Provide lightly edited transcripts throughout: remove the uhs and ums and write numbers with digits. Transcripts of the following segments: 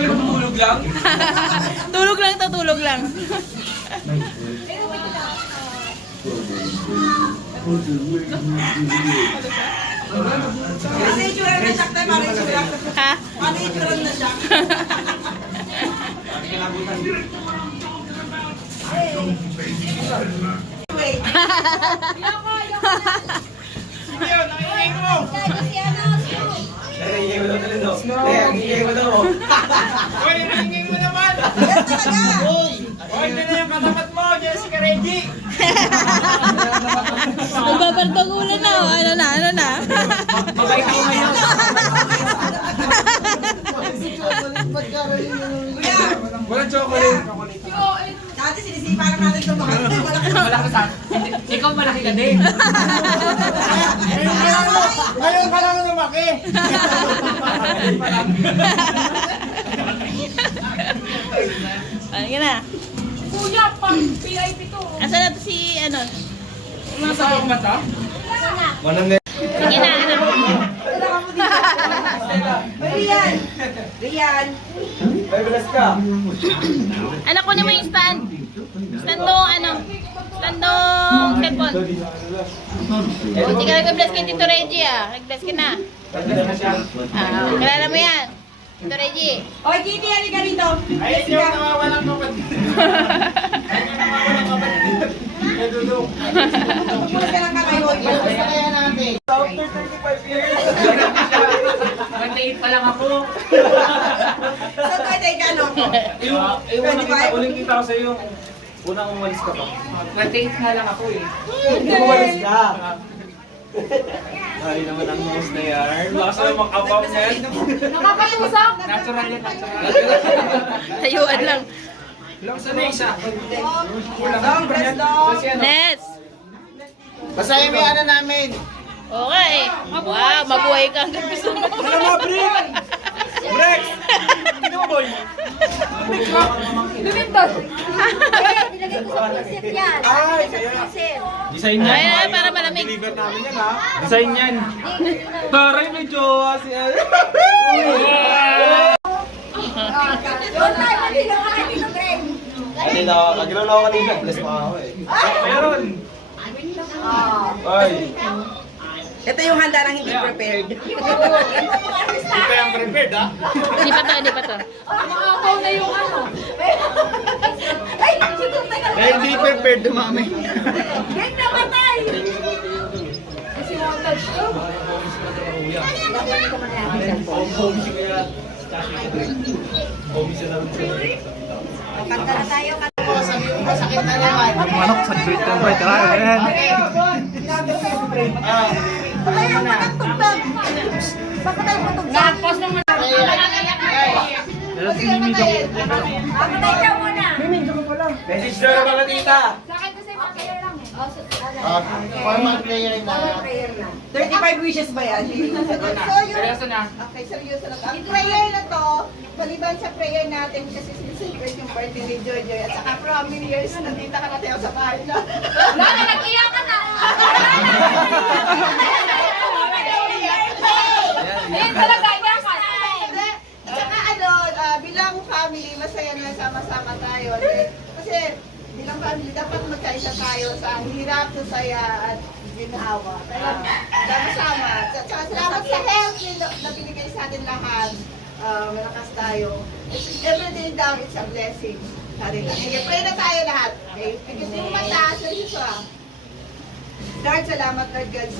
Tulog lang? Tulog lang to, tulog lang. Ano yung tsura na siya? Ano yung tsura? Ha? Ano yung tsura na siya? Wait. Nangingay mo daw talaga, no? Nangingay mo daw. Hoy, nangingay mo naman! Yan talaga. Hoy, hindi na yung katapat mo, Jessica Reggie! Magbabardagulan na, oh. Ano na, ano na. Mabait ako ngayon. Kuya, Walang chocolate. dati sinisipa lang natin ito mga Malaki sa ikaw malaki ka din. Ngayon ka lang lumaki. Ano ka na? Kuya, pang VIP to. Asan na to si, ano? Masawag ba to? Manang na. Sige na, ano? Rian! Rian! May bilas ka. Anak ko naman yung stand. Stand to, ano? Stand tong cellphone. Buti ka nag-bless kay Tito Reggie, ah. Nag-bless ka na. Ah, kilala mo yan. Tito Reggie. Oy, Kitty, halika rito. Ayun yung nawawalang kapatid. Ayun yung nawawalang kapatid. Kaya dudong. Pumunta ka lang kamay, Hoy. Kaya natin. After 35 years. 28 pa lang ako. So, tayo gano? Yung nakita, uling kita ko sa'yo. Unang umalis ka pa. 28 na lang ako eh. Hindi umalis ka. Ay naman ang nose na yan. Baka sa makapap yan. Nakakatusap. Natural yan, natural. Tayuan lang. Saan na isa? Dong, press dong. Let's. Basahin mo yung ano namin. Okay. Wow, mabuhay ka hanggang gusto mo. Wala mga break! Break! Hindi mo boy? Lumindol. Ay, kaya. Design niya. Ay, para malamig. Deliver namin yan ha. Design niyan. Taray, may jowa si El. Kanina, kagilaw na ako kanina. Bless mo ako eh. Meron! Ay! Ito yung handa ng hindi prepared. Hindi pa yung prepared ha? Hindi pa to, hindi pa to. Makakaw na yung ano. Ay, siguro tayo. Dahil hindi prepared dumami. Gang namatay. Kasi montage to. Kanta na tayo. Masakit na naman. Manok sa great temperature. Ayan. Tayo mo ng tugtog. Bakit tayo mo tugtog? Tapos naman. Pero si Mimi daw. Patay siya muna. Message daw na mga tita. Sa akin kasi makaya lang eh. Formal player na. 35 wishes ba yan? Seryoso na. Okay, seryoso lang. Ang prayer na to, maliban sa prayer natin kasi sinisecret yung birthday ni Jojoy at saka from many years nandito ka na tayo sa bahay na. Lana, nag-iyak ka na. Ayun talaga, iyak ka. At saka ano, bilang family, masaya na sama-sama tayo. Kasi bilang family, dapat magkaisa tayo sa hirap, sa saya at ginhawa. Kaya sama-sama. At saka salamat sa health na binigay sa atin lahat. Malakas tayo. Everything down, it's a blessing. Sabi lang. Okay, pray na tayo lahat. Okay? Kasi yung mataas na siya. Lord, salamat Lord God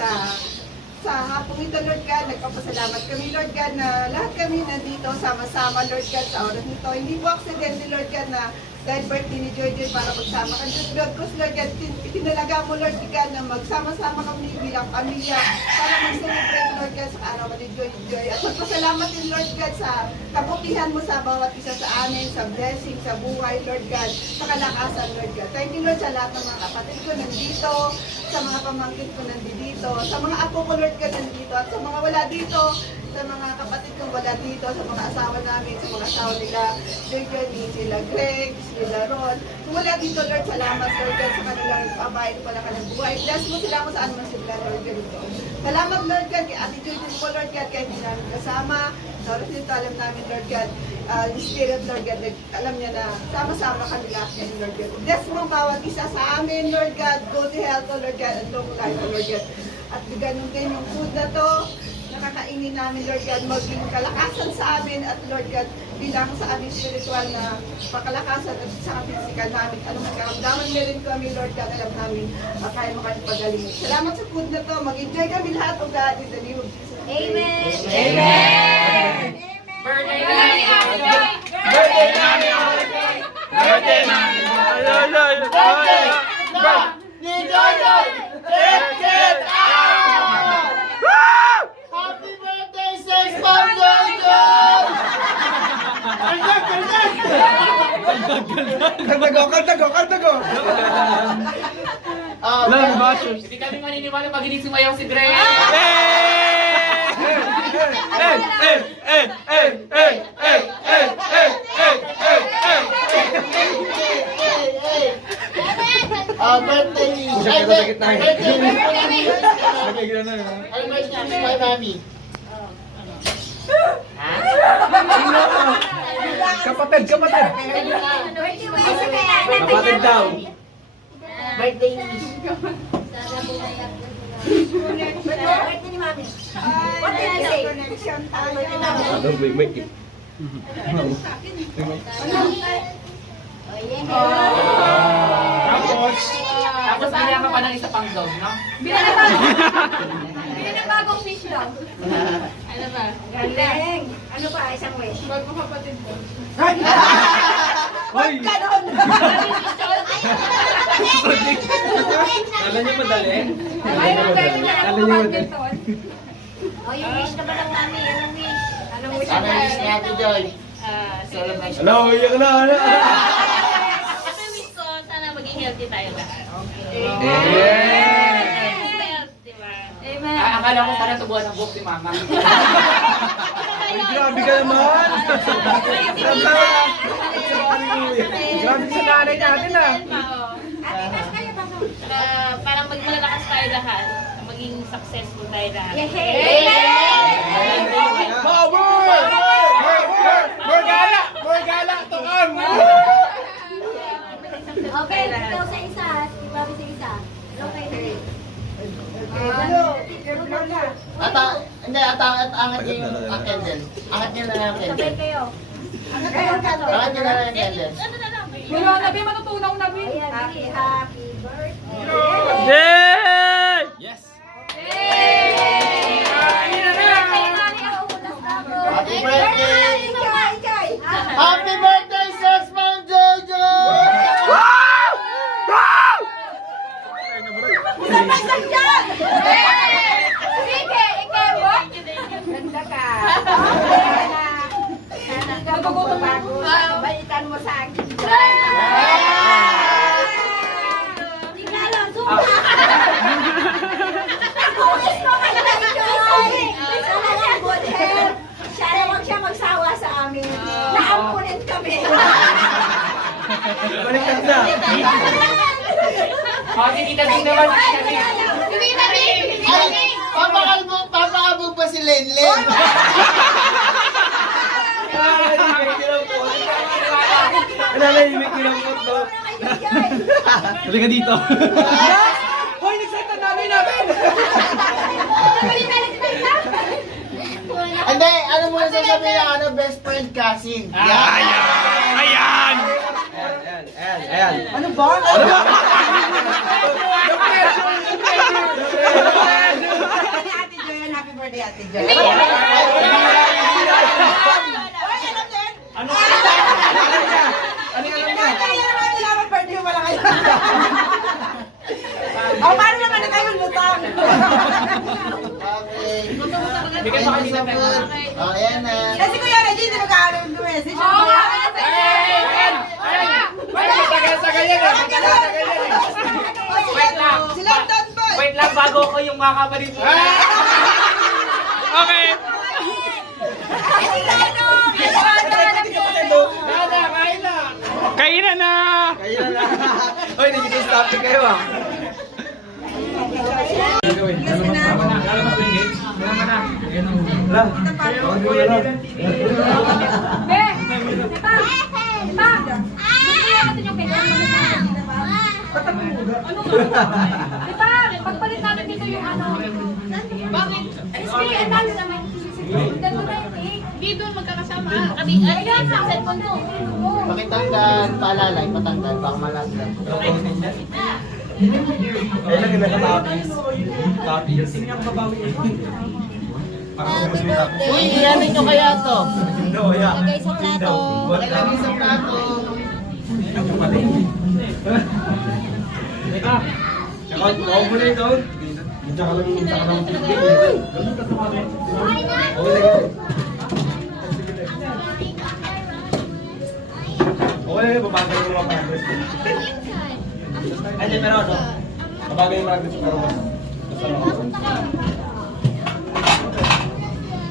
sa hapong ito, Lord God. Nagpapasalamat kami, Lord God, na lahat kami nandito sama-sama, Lord God, sa oras nito. Hindi po aksidente, Lord God, na dahil birthday ni Joy para magsama ka. Lord God, Lord God, itinalaga mo, Lord God, na magsama-sama kami bilang pamilya para mag-celebrate, Lord God, sa araw ni Joy. At magpasalamat din, Lord God, sa kabutihan mo sa bawat isa sa amin, sa blessing, sa buhay, Lord God, sa kalakasan, Lord God. Thank you, Lord, sa lahat ng mga kapatid ko nandito, sa mga pamangkin ko nandito, sa mga apo ko, Lord God, nandito, at sa mga wala dito, sa mga kapatid kong wala dito, sa mga asawa namin, sa mga asawa nila, Joy, sila Greg, sila Ron. Kung wala dito, Lord, salamat, Lord God, sa kanilang pabahay na pala ka ng buhay. Bless mo sila kung saan man sila, Lord God. Salamat Lord God, kay Ate Joy din po Lord God, kahit hindi namin kasama. Sa oras nito, alam namin Lord God, yung Spirit Lord God, alam niya na sama-sama kami lahat ngayon Lord God. Bless mo bawat isa sa amin Lord God, good health oh Lord God, and long life oh Lord God. At ganun din yung food na to, nakakainin namin Lord God, maging kalakasan sa amin at Lord God, bilang sa aming spiritual na pakalakasan at sa physical namin. Anong nagkaramdaman meron kami Lord God, alam namin kaya mo kami pagaling. Salamat sa food na to, mag-enjoy kami lahat of God in the name of Jesus. Amen. Birthday Birthday namin! Birthday namin! ni Joy! Get out! Happy birthday, Sex Bomb Joy! Kantago! Lang, bashers. Hindi kami maniniwala pag hindi sumayaw si Dre. Birthday ni... Ay, may excuse my mommy. Kapatid! Kapatid daw. Birthday ni... Birthday ni Mami. What did you say? Connection tayo. Tapos bigyan ka pa ng isa pang dog, no? Bila na bagong fish daw. Ano ba? Galing. Ano pa? Isang wish. Bago kapatid ko. Hoy! Ganon! Kala niyo madali? Ay, ang galing na. Kala niyo madali? Oh, yung wish na ba lang Mami? Anong wish? Anong wish? Ano yung ni Ate Joy? Celebration. Hello, iyak na! Kasi wish ko, sana maging healthy tayo lahat. Yeah! Health, diba? Amen. Akala ko sana tubuhan ng buhok si Mama. Ay, grabe ka naman! Grabe sa nanay natin ah! Parang maging malalakas tayo lahat. Maging successful tayo lahat. Power! More gala! Tukang! Okay, ikaw sa isa. Si Bobby sa isa. Okay. Angat niyo yung candle. Angat niyo na yung Sabay candle. kayo. Angat niyo na yung candle. Ano na lang? Wala, Nabi, matutunaw, Nabi. Happy birthday. Yay! Yes! Happy birthday! Happy birthday, Sex Bomb Jojo! Sige, ikaw mo. Ganda ka. Sana ka magbabago. Balitan mo sa akin. Tingnan, zoom. Buwis mo ka na ito. Sana lang good health. Sana wag siya magsawa sa amin. Naampunin kami. Baliktad na! Kasi kita din naman. Hindi Papakalbog pa si Lenlen. Nalalahimik nilang po. Halika dito. Hoy, nag-set ang nanay namin! Hindi, ano mo na sasabihin ng ano, best friend cousin. Ayan! Ayan! Ano ba? Ate Joy, happy birthday Ate Joy. Ano niya? Happy birthday mo pala kayo. O, paano naman na kayo lutang? Okay. Bigyan mo kami ng food. Oh, ayan na. Kasi Kuya Reggie, hindi mag-aaral yung message. Wait lang. Si London Boy. Wait lang, bago ko yung mga kapatid mo. Okay! Kainan na! Kainan na! Hoy, nagiging stop kayo ah! Pagpalit namin dito yung ano. Bakit? Sige, analo naman. Hindi doon magkakasama. Kami, ay, sa cellphone mo. Pakitanggal, paalalay, patanggal, baka malasdan. Kailan yung nakatapis? Tapis. Uy, iyanin nyo kaya to. Lagay sa plato. Ilagay sa plato. Ako mo na ito. Tsaka lang yung tsaka lang. Okay, babagay yung mga panagos. Ay, pero ano? Babagay yung mga pero basta lang ako.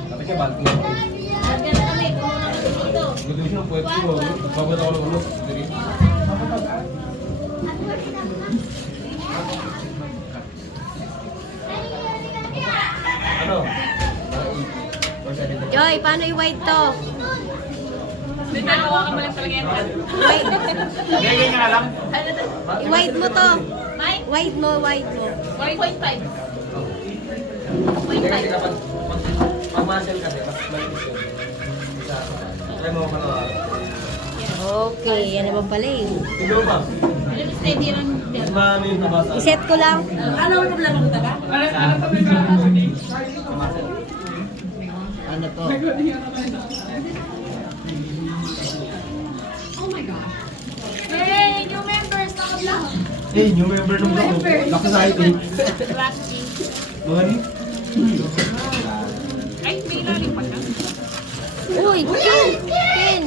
Tapi siya balto. Lagyan na kami, kung ano kami dito. Gusto siya, pwede ko. Bagot ako ng ulo. Sige. Ano? Joy, paano i-white to? Nagawa ka mo lang talaga yan. Gagawin nga lang. I-white mo to. Mike, White mo, white mo. 1.5. Hindi kasi kapag pag-muscle kasi, mas malinis yun. Try mo ano. Okay, yan naman pala eh. Ikaw ba? Steady lang. Mas marami yung nabasa. I-set ko lang. Ano to? Hey, new members, naka-vlog. Hey, new member ng vlog. Black Society. Mga ni? Ay, may lalim pa siya. Uy, Ken!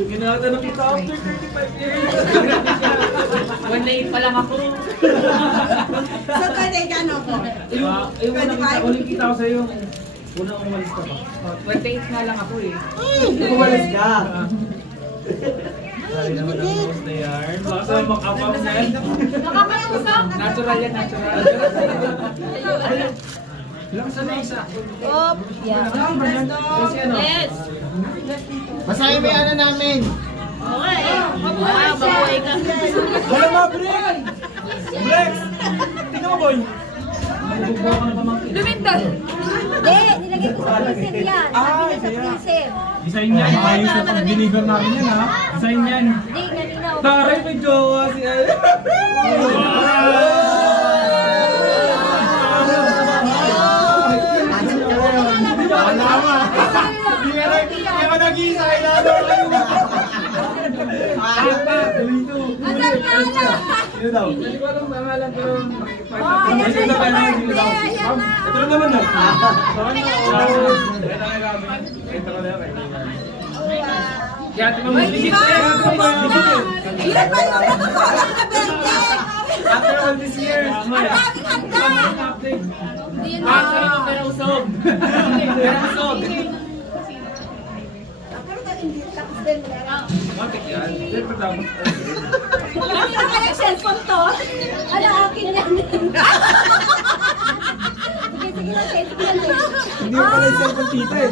Ginata na kita after 35 years. 1 pa lang ako. So, kaya gano ko? Uling kita ko sa'yo. Una akong umalis ka pa. 1 nga lang ako eh. Umalis ka! Sabi naman ang post na yarn. Baka makapam na yan. Nakakausap. Natural yan, natural. Lang sa isa. Op, yan. Kasi ano? Yes. Basahin mo yung ano namin. Okay. Mabuhay ka. Wala mga break! Break! Tingnan mo, boy! Magbubuha ka na pamangkin. Lumindol. Hindi, nilagay ko sa freezer yan. Sabi na sa freezer. Design yan. Ayos sa pag-deliver namin yan, ha? Design yan. Hindi, kanina. Taray, may jowa si Ay. Hindi ka nag-iisa, ilalo kayo. Asan ka na? Sino daw? Hindi ko alam pangalan pero Ayan Ito na pala, sino daw? Ayan na. Ito na naman na. Ito na naman. Kaya ito mo, bisit eh. Ilan ba yung natutulang na birthday? After all these years. Ang daming handa. Pero usog. Pero usog. Bakit yan? Siyempre dapat. Ano kaya cellphone to? Ano akin yan? Sige lang, sige lang. Hindi mo pala yung cellphone tita eh.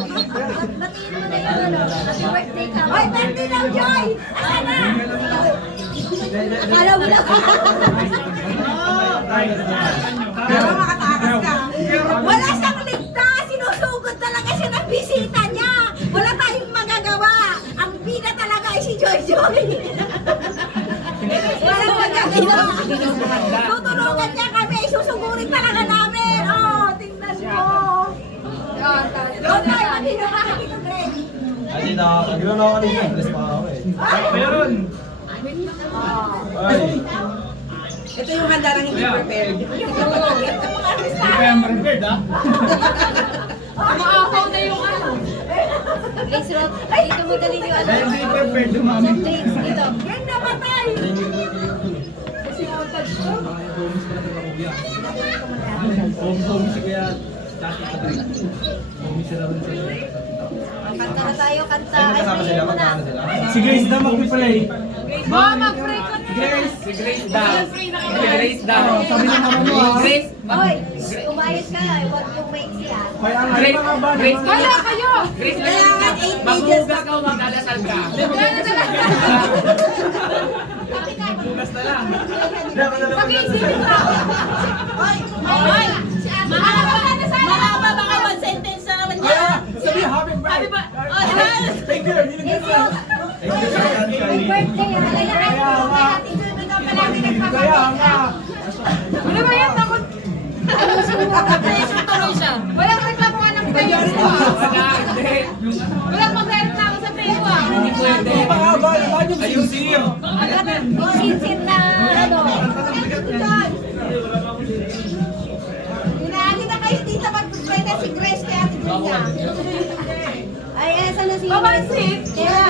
Batiin mo na yung ano. Happy birthday ka. Hoy, birthday daw, Joy! Asan na? Akala mo lang. Wala siyang ligtas. Sinusugod talaga siya ng bisita niya. Wala tayong magagawa. Ang bida talaga ay si Joy Joy. Walang magagawa. Tutulungan niya kami. Susugurin talaga namin. Oh, tingnan mo. Doon tayo matinukakit ng break. Ay, gano'n ako kanina. Dress pa ako eh. Meron! Ay! Ito yung handa ng hindi prepared. Hindi pa yung prepared ah. Maahaw na yung ano. Please, Rod. Dito mo dali yung ano. Dahil hindi prepared dumami. Soft drinks dito. Yan namatay! Bumi si Kuya Tati Patrick. Bumi sila rin sila. Kanta na tayo, kanta. Ay, Ay, magkasama pray sila? mo na. Magkano sila? Si Grace na mag-play. Ba, mag-break ka na. Si Grace daw. Si Grace daw. Sabi niya naman mo ha. Grace. Hoy, umayos ka. Huwag yung maiksi ah. Kaya nga, Grace. mga ba? Grace. Wala kayo! Grace. Kailangan 8 pages. Maghugas ka o magdadasal ka? Bukas na lang. Pag-iisipin mo ako. Hoy, Hoy! Mahaba baka one sentence na naman niya. Sabi, happy Happy birthday. birthday. Oh, diba? Thank you. Yun ang ganda. Thank you, Happy birthday. Kailangan Kaya mo. nga. Kaya tingnan mo ka palagi Kaya nagpapagawa. nga. Ano ba yan? Takot. Ayusin mo. Pressure tuloy siya. Walang reklamuhan ng players ko. Wala, hindi. Walang magreklamo sa players ko. Hindi pwede. Mahaba naman yung Ayusin. Sinsin na ano. Hinahalin na kayo dito mag-play na si Grace kaya ati Dunya. Ay, esa na si Papansin. Kaya.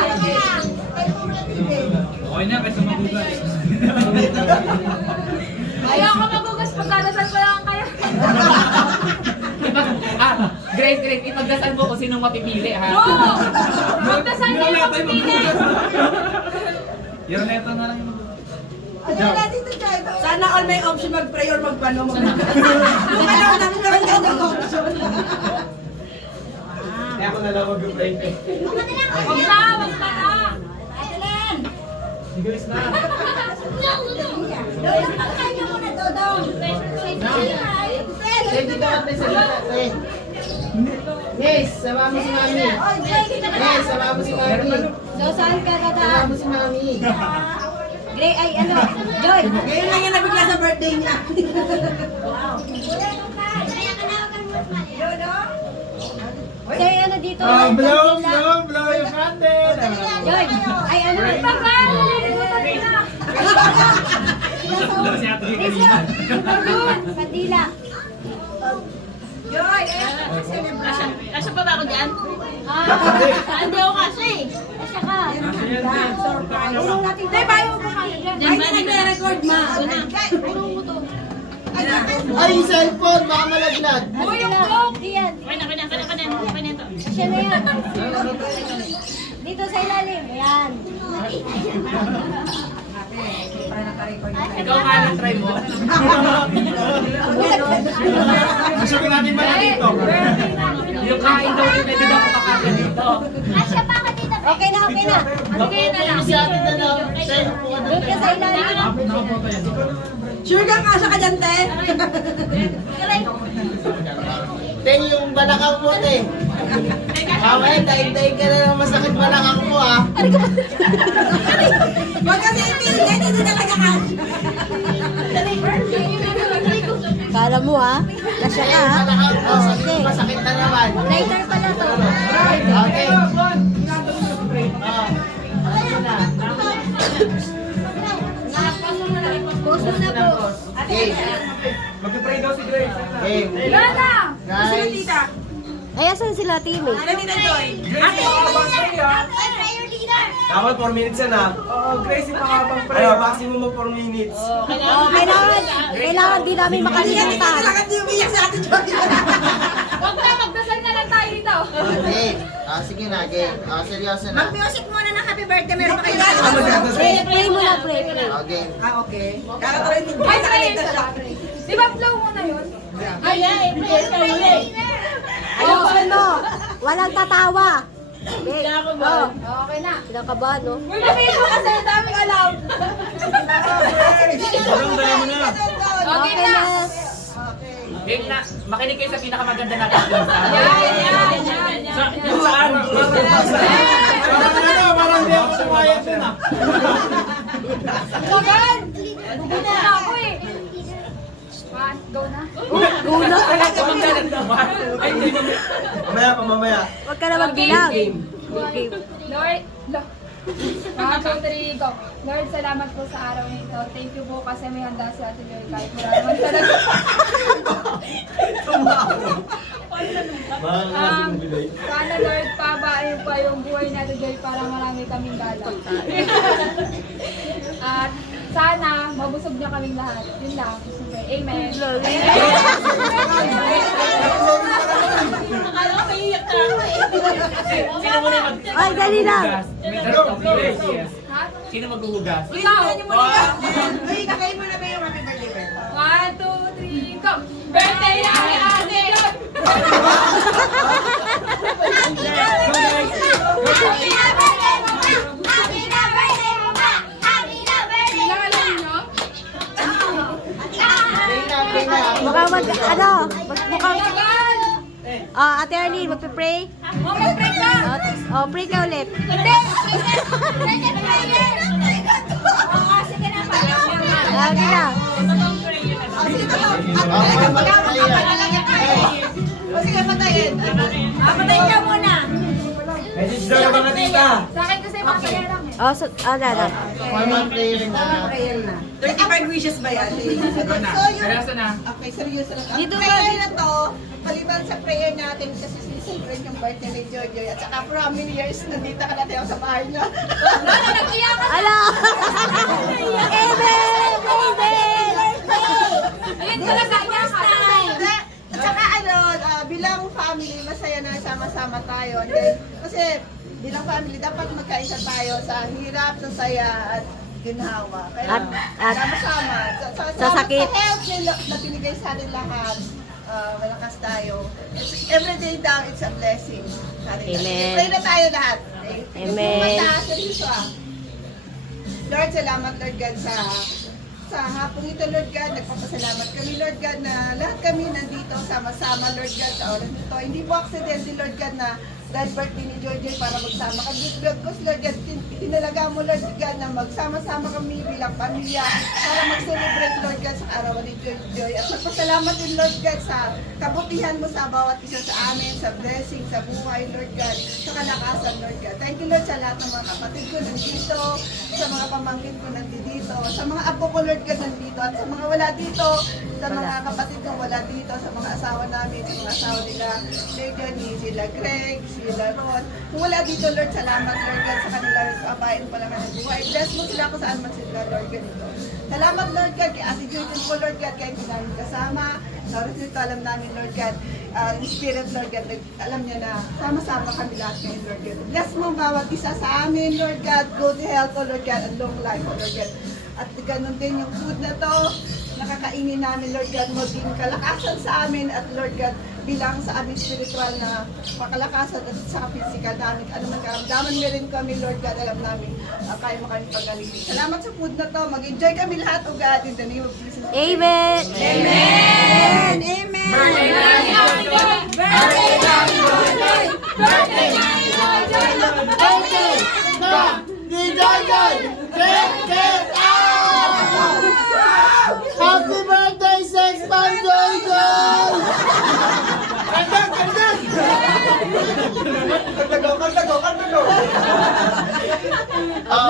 Okay na, kasi magugas. Ayaw ko magugas pagkadasal ko lang kayo. Grace, ipagdasal mo kung sinong mapipili, ha? Oo! Magdasal kayo mapipili. Yung neto na lang yung ano na dito dyan? Sana all may option mag-pray or mag-pano mo. Yung alam namin naman ganda option. Kaya ako na lang mag-pray. Huwag na, wag na. Adeline! Si Grace na. Dodong, pagkain niyo muna, Dodong. Yes, sama mo si Mami. Yes, sama mo si Mami. So, saan ka dadaan? Sama mo si Mami. Gray, ay ano? Joy! Ngayon lang yan nabigla sa birthday niya. Sir, ano dito? Blow yung candle. Joy! Ay, ano? Kandila. Joy! Kasya pa ba ako dyan? Hindi ako kasi. Kasya ka. Urong natin. Hindi, bayo mo ka dyan. Dyan ba? Nagre-record ma. Urong mo to. Ay, cellphone, baka malaglag. Uy, yung book! Diyan. Okay na ito. Kasya na yan. Dito sa ilalim. Ayan. Ikaw nga lang, try mo. Gusto ko natin ba dito? Yung kain daw, hindi pwede daw kapakasya dito. Kasya pa ka dito. Okay na, okay na. Okay na lang. Doon ka sa ilalim. Sure kang kasha ka dyan, te? Te, yung balakang mo, te. Mamaya, daig-daig ka na ng masakit balakang mo, ha? Huwag kasi ipili, hindi talaga kasha. Kala mo ha? Kasya ka ha? Balakang mo, Oh, sabi ko, okay. masakit na naman. Later pala to. Okay. Ano na? Post mo na po. Okay. Mag-pray daw si Grace. Okay. Lala! Guys. Ay, asan sila, team? Grace, makakabang pray ha. Dapat 4 minutes yan ha. Oo, Grace, makakabang pray. Ano, maximum of 4 minutes. Oh, kailangan din namin makalimutan. Kailangan di umiyak sa atin, Joy. Huwag na, magdasal na lang tayo dito. Okay. Sige na, game. Seryoso na. Mag-music muna ng happy birthday. Meron pa kayo. Pray muna, pray. Okay. Okay. Kakatarin din. Ay, nakaligtas siya. Di ba flow mo na yun? Ay, pray ka muna. Ayusin mo. Walang tatawa. Kinakabahan. Okay na. Kinakabahan, no? Uy, namin mo kasi daming alam. Okay na. Game na, makinig kayo sa pinakamaganda na kanta. Yung saan? Parang di ako sumayad dun ha. Logan! Hindi na ako eh. Go na? Go na? Ay, hindi mo. Mamaya pa, mamaya. Huwag ka na magbilang. Lord, 1, 2, 3, go. Lord, salamat po sa araw nito. Thank you po kasi may handa si Ate Joy kahit wala naman talaga. Sana Lord, pabain pa yung buhay ni Ate Joy para marami kaming gala. At sana mabusog niya kaming lahat. Yun lang. Amen. Akala ko maiiyak na ako eh. Sino mo na mag- Ay, dali lang. May tanong, Grace, yes. Ha? Sino maghuhugas? Ikaw! Uy, kakain mo na ba yung happy birthday ba? 1, 2, 3, go! Birthday na ni Ate Lord! Kilala niyo? Mukhang mukhang... Ate Arlene, magpe-pray? Mag-pray ka! Pray ka ulit. Hindi! Oo, sige na, Lagi na. O sige, patayin. Patayin ka muna! Message daw yung mga tita. Sa akin kasi masaya lang eh. Dada. Formal prayer na. 35 wishes ba yan? Ito na. So, yun. Seryoso na. Okay, seryoso na. Ang Dito ba? prayer na to, paliban sa prayer natin kasi siniselebrate yung birthday ni Jojo at saka for how many years nandito ka natin sa bahay niya. Nag-iyak ka! Ala! Amen! Yun ko lang sa first time! At saka bilang family, masaya na sama-sama tayo. And then, kasi bilang family, dapat magkaisa tayo sa hirap, sa saya, at ginhawa. Kaya At- sama-sama. sa sakit. Sa health na binigay sa atin lahat, malakas tayo. Everyday daw, it's a blessing. Amen. Pray na tayo lahat. Okay? Amen. Mataas na dito Lord, salamat Lord God sa hapong ito, Lord God. Nagpapasalamat kami, Lord God, na lahat kami nandito sama-sama, Lord God, sa oras nito. Hindi po accidentally, Lord God, na dahil birthday ni Jojo para magsama kami. Because, Lord God, tinalaga mo, Lord God, na magsama-sama kami bilang pamilya para mag-celebrate, Lord God, sa araw ni Jojo. At nagpasalamat din, Lord God, sa kabutihan mo sa bawat isa sa amin, sa blessing, sa buhay, Lord God, sa kalakasan, Lord God. Thank you, Lord, sa lahat ng mga kapatid ko nandito, sa mga pamangkin ko nandito, sa mga apo ko, Lord God, nandito, at sa mga wala dito, sa mga kapatid ko wala dito, sa mga asawa namin, sa mga asawa nila, Jojo, sila Greg, sila Ron. Kung wala dito, Lord, salamat, Lord God, sa kanila, kabayan pa lang ng buhay. Bless mo sila kung saan man sila, Lord God, ito. Salamat, Lord God, kay Ate Jojo po, Lord God, kaya hindi namin kasama. Lord, ito alam namin, Lord God, in spirit, Lord God, alam niya na sama-sama kami lahat ngayon, Lord God. Bless mo ang bawat isa sa amin, Lord God, good health, oh Lord God, and long life, oh Lord God. At ganun din yung food na to, nakakainin namin, Lord God, maging kalakasan sa amin at Lord God, bilang sa aming spiritual na pakalakasan at sa physical namin. Ano man karamdaman meron kami, Lord God, alam namin, kaya mo kami pagalingin. Salamat sa food na to, mag-enjoy kami lahat, oh God, in the name of Jesus. Amen! Amen! Amen! Birthday na ni Jojo! Birthday na ni Jojo! Birthday na ni Jojo! Birthday na ni Jojo! Happy birthday, Sexpan Jojo! Kantago!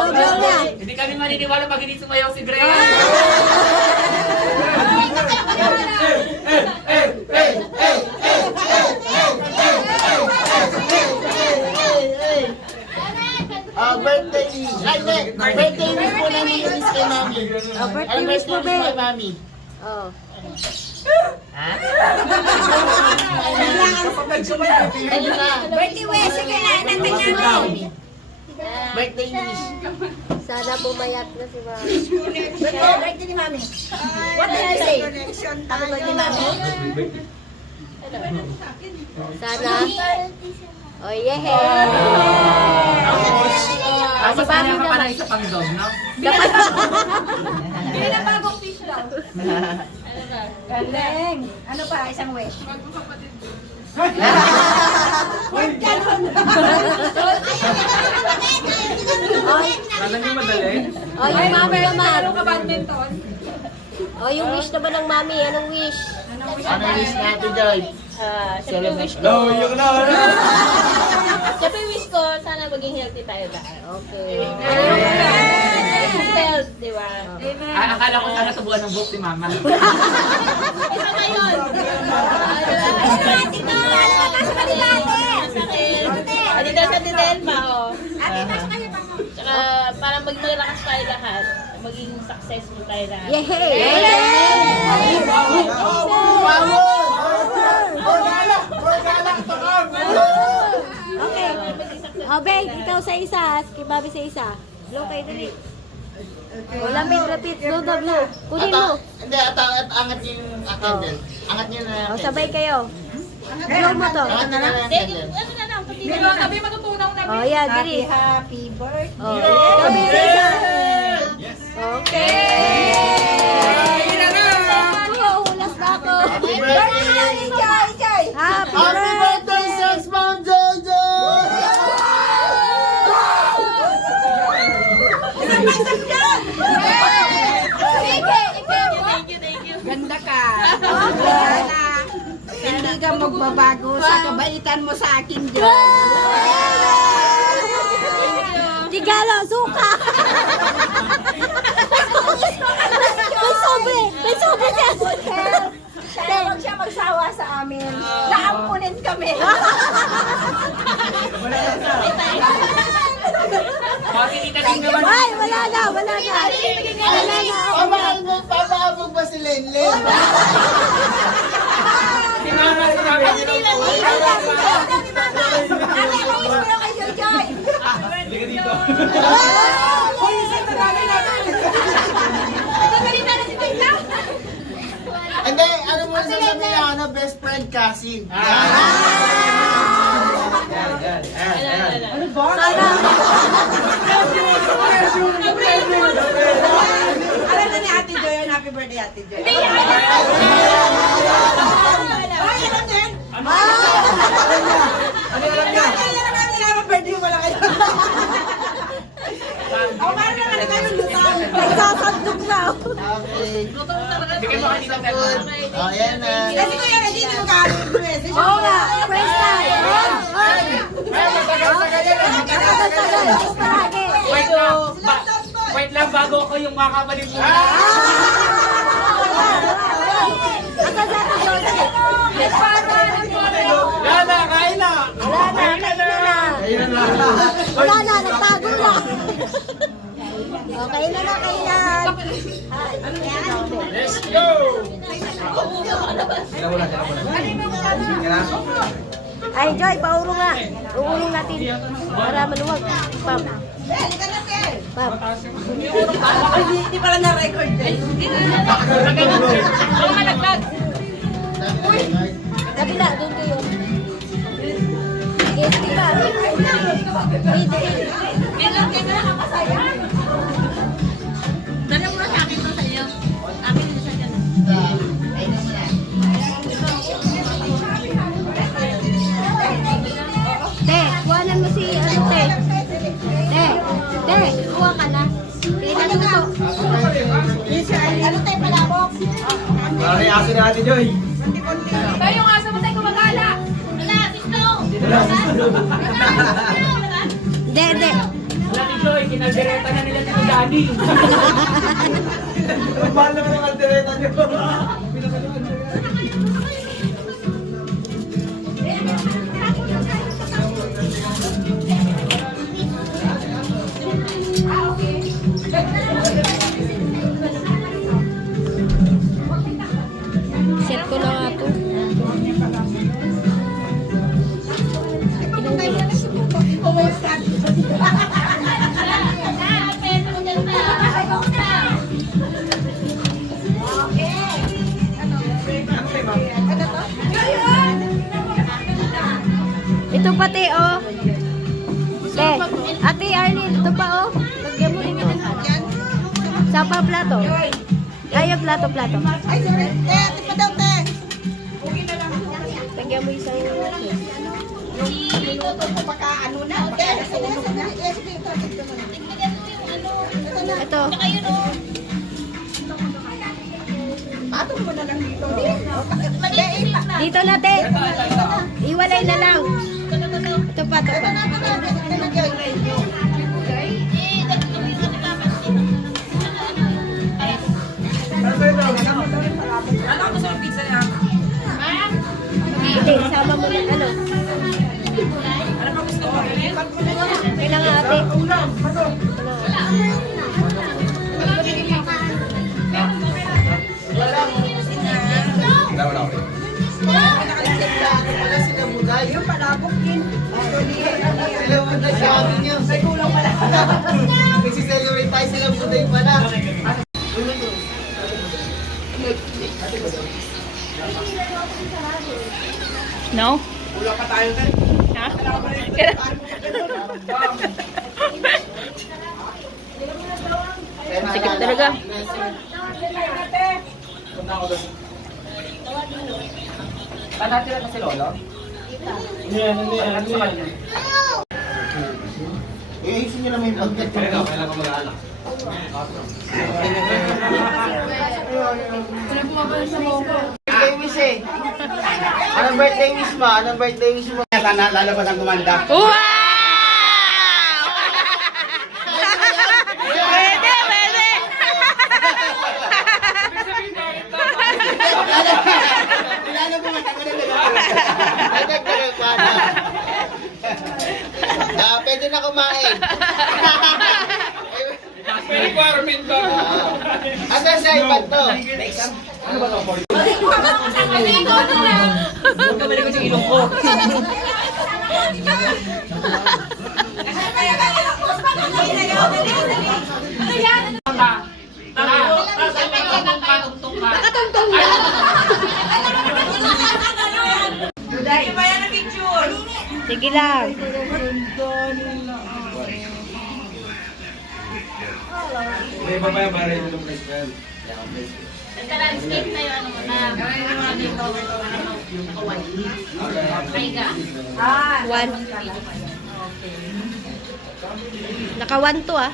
Blow na! Hindi kami maniniwala pag hindi sumayaw si Greg. Birthday wish. Birthday wish po namin yung kay Mami. Birthday wish mo, kay be. Mami. Oh. Ayun na. Birthday wish, sige na, natin namin. Birthday wish. Sana bumayat na si Mami. Birthday ni Mami. What did I say? Connection Happy tayo. birthday, Mami. Sana. Oh, yeah. Tapos Si Mami kanya ka pa naman. na isa pang dog, no? Hindi na bagong fish daw. Galing. Ano pa? Isang wish. Alam niyo madali? Oh, yung Mami naman. Meron ka badminton? Oh, yung wish naman ng Mami. Anong wish? Ano wish natin, Joy? Siyempre wish ko. No, yung na. Siyempre wish ko, sana maging healthy tayo lahat. Okay. Health, di ba? Ay, akala ko sana subukan ng book ni Mama. Isa na yun! Ate, pasok ka nila, ate! Dito sa Didelma, oh. Ate, pasok ka nila. Tsaka, parang maging malakas tayo lahat. Maging successful tayo lahat. Yay! Okay. Oh, Beg, ikaw sa isa. Si Bobby sa isa. Blow kayo dali. Wala may repeat. Blue na blue. Kunin mo. Hindi, angat niyo yung candle. Angat niyo na yung O, sabay kayo. Blow mo to. Angat niyo na yung candle. Pero sabi matutunaw na. O, yan, diri. Happy birthday. O, sabi sa isa. Okay. Ulas na ako. Happy birthday! Happy Happy birthday, Sex Mom Jojo! Ganda ka. Hindi ka magbabago sa kabaitan mo sa akin, Diyos. Tigalo, suka! May sobre! May sobre dyan! Huwag siya magsawa sa amin. Naampunin kami. Ay, wala na, wala na. Wala na. Papaabog ba si Lenlen? Si Mama, sinabi niyo lang po. Halika dito. Hindi, ano mo sasabihin niya, ano, best friend cousin. Yan. Alam na ni Ate Joy, happy birthday, Ate Joy. Nagsasandok na. Okay. Bigyan mo kanina Food. Oh, yan na. Oo nga, first time. Palagi. Wait lang. Wait lang, bago ako yung makakabalin mo. Asa sa atin, Joseph? Yan na, kain na. Wala na, kain na. Wala na, nagtago na. Okay na, kailan. Let's go. Sila muna. Yan. Ay, Joy, pauro nga. Uulong natin. Para maluwag. Pam. Pam. Hindi pala na-record din. Kabila, doon kayo. Yes, di ba? Te, kuhanan mo si ano, te. Te, kuha ka na. Kailan mo to? Ano tayo palabok? Ano yung aso ni Ate Joy? Tayo yung asa mo tayo kumagala. Hindi. Lati Joy, kinaldereta na nila dito Daddy. Mahal naman ang aldereta niyo. Set ko na nga to. Ilang minutes? Ito pati, oh. Te, Ate Arlene, ito pa, oh. Lagyan mo dito. Sapa plato. Ayaw, plato. Ay, ate pa daw, te. Lagyan mo isang Minuto ko baka ano na. ito. Patong mo na lang dito. Dito na, te. Iwalay na lang. Ito pa. Hindi, sama mo na, ano. Kaya nga, ate. Wala. Wala sila buday. Yung palabok din. Sila buday sa amin yun. May kulang pala. Nagsi-celebrate tayo sila buday pa No? Kulang pa tayo din. Ha? Sikip talaga. Punta ako doon. Natira na si Lolo? Ano yan? Iayusin niyo naman yung pagkat. Kailan ko mag-aalak? Birthday wish eh. Anong birthday wish mo? Anong birthday wish mo? Sana lalabas ang kumanda. Wow! Pwede, pwede! Lalo kumanda ko na Ay, nagkaroon pa na. Pwede na kumain. Requirement ba? Asa sa iPad to? Ano ba to? Kamali ko sa ilong ko. Nakatungtong na. Sige lang. May babaya ba rin yung place friend? Basta landscape tayo, ano mo na. Kaiga. One. Naka-1 to ah.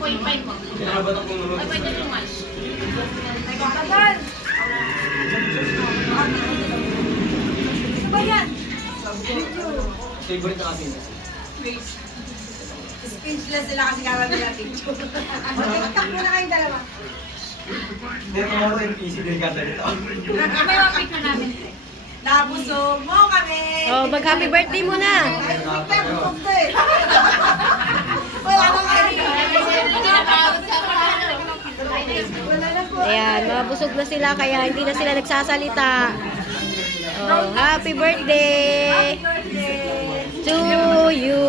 0.5 mo. Kinabatak mo naman. Ay, pwede yung match. Favorite na kasi. Speechless sila kasi kala nila picture. Magkakak mo na kayong dalawa. Hindi mo rin easy din ka dito. May mga pick na namin. Nabusog mo kami. Oh, mag-happy birthday muna. Ay, busog ko eh. Wala na kayo. Wala na po. Ayan, mabusog na sila kaya hindi na sila nagsasalita. Oh, happy birthday to you.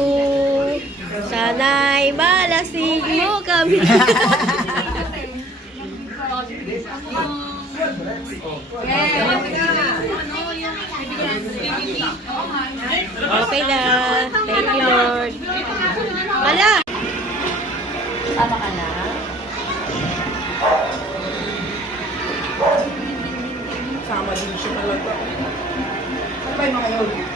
Sana'y malasing mo kami. Okay na. Thank you, Lord. Wala. Tama ka na? Sama din siya talaga. Ano ba yung mga yun?